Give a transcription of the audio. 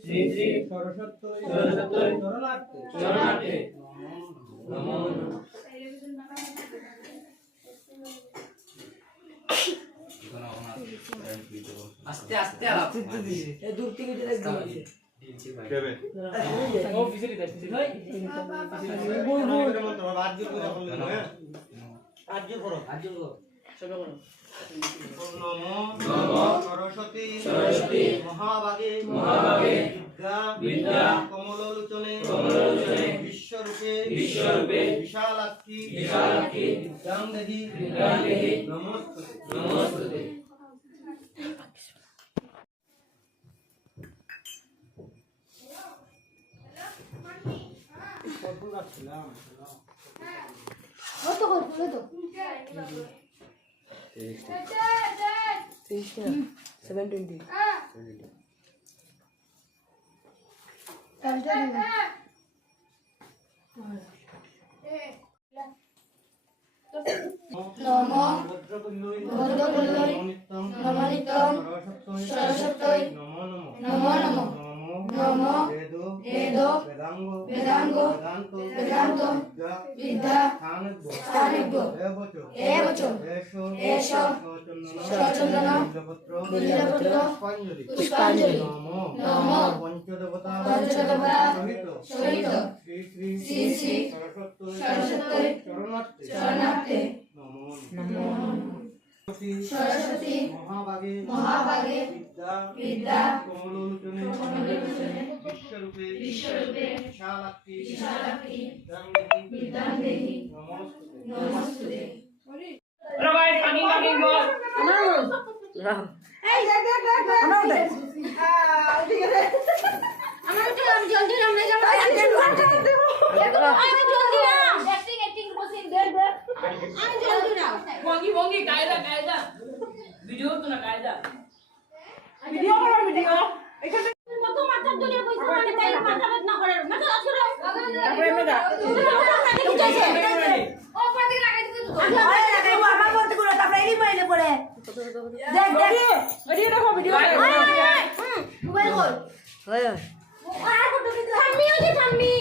শ্রী শ্রী সরস্বতী শরণার্থে নমো নমঃ। আস্তে আস্তে এই দূর থেকে দেখতে পাচ্ছি দেবে ও পিছলি দে পিছলি বল বল তোমার বাদ দিয়ে করে বললে না আজ করো সবে করো। নমো নমো সরস্বতী মহাভাগে বিদ্যা কমলোচনে বিশ্বরূপে বিশালাক্ষী বিদ্যাং দেহি নমস্তুতে। কত করে তো 720 নমো ভদ্রকুল্লৈ নমনিত্যং সরস্বতী নমো নমঃ নমো বেদ বেদাঙ্গ বেদান্ত বিদ্যা স্থানিভ্য এবচ এষ সচন্দন বিল্বপত্র পুষ্পাঞ্জলি নমো পঞ্চদেবতা সহিত শ্রী শ্রী সরস্বতী শরণার্থে নমো সরস্বতী মহাভাগে বিদ্যা কমলোচনে বিশ্বরূপে বিশালাক্ষী বিদ্যাং দেহি নমস্তুতে। আরে ভাই পানি বল এই দেখ আমার তো আমি জলদি নাম নাই যাব আমি জলদি না অ্যাক্টিং বসিন দেখ আমি জলদি না বঙ্গি কায়দা ভিডিও তো না কায়দা ভিডিও এখানে মত মাথা ধরে পয়সা মানে তাই মাথা বাদ না করে মাথা আসরে তারপরে এমনে দা কি চাইছে ও পাতি লাগাই দিতে তো আরে লাগাই আমার বলতে গুলো তারপরে এই মাইলে পড়ে দেখ ভিডিও দেখো ভিডিও মোবাইল কল হয় আর কত কি থামি ওই যে থামি